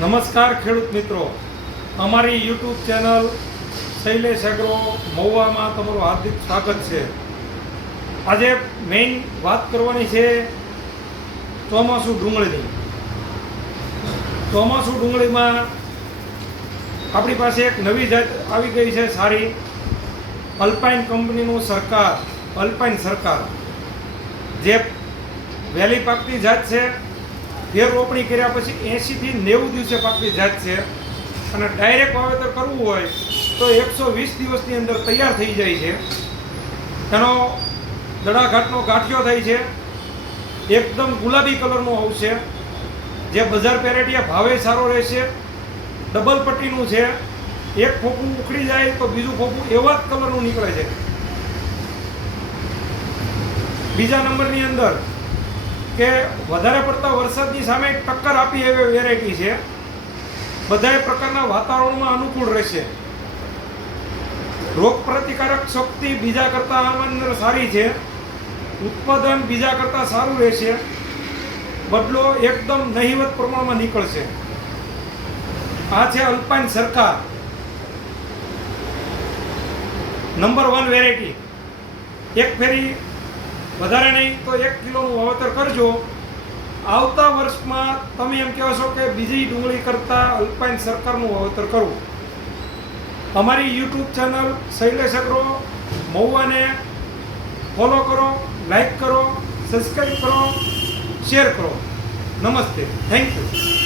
નમસ્કાર ખેડૂત મિત્રો, અમારી યુટ્યુબ ચેનલ શૈલેષ એગ્રો મહુવામાં તમારું હાર્દિક સ્વાગત છે। આજે મેઇન વાત કરવાની છે ચોમાસું ડુંગળીની। ચોમાસું ડુંગળીમાં આપણી પાસે એક નવી જાત આવી ગઈ છે સારી, અલ્પાઇન કંપનીનું અલ્પાઇન સરકાર, જે વહેલી પાકતી જાત છે। ફેર રોપણી કર્યા પછી 80 થી 90 દિવસે પાકતી જાત છે અને ડાયરેક્ટ વાવેતર કરવું હોય તો 120 દિવસની અંદર તૈયાર થઈ જાય છે। એનો દડાઘાટનો ગાંઠિયો થાય છે, એકદમ ગુલાબી કલરનો આવશે, જે બજાર પેરેટિયા ભાવે સારો રહેશે। ડબલ પટ્ટીનું છે, એક ફોફું ઉખડી જાય તો બીજું ફોફું એવા જ કલરનું નીકળે છે। બીજા નંબરની અંદર કે વધારે પડતા વરસાદની સામે ટક્કર આપી એવી વેરાયટી છે, બધા પ્રકારના વાતાવરણમાં અનુકૂળ રહેશે। રોગ પ્રતિકારક શક્તિ બીજા કરતાં આમાં અંદર સારી છે, ઉત્પાદન બીજા કરતાં સારું રહેશે, બદલો એકદમ નહિવત પ્રમાણમાં નીકળશે। આ છે અલ્પાઇન સરકાર નંબર 1 વેરાયટી। એક ફેરી વધારે નહીં તો 1 કિલોનું વાવેતર કરજો। આવતા વર્ષમાં તમે એમ કહો છો કે બીજી ડુંગળી કરતાં અલ્પાઇન સરકારનું વાવેતર કરવું। અમારી યુટ્યુબ ચેનલ શૈલેષ એગ્રો મહુવાને ફોલો કરો, લાઈક કરો, સબસ્ક્રાઈબ કરો, શેર કરો। નમસ્તે, થેન્ક યુ।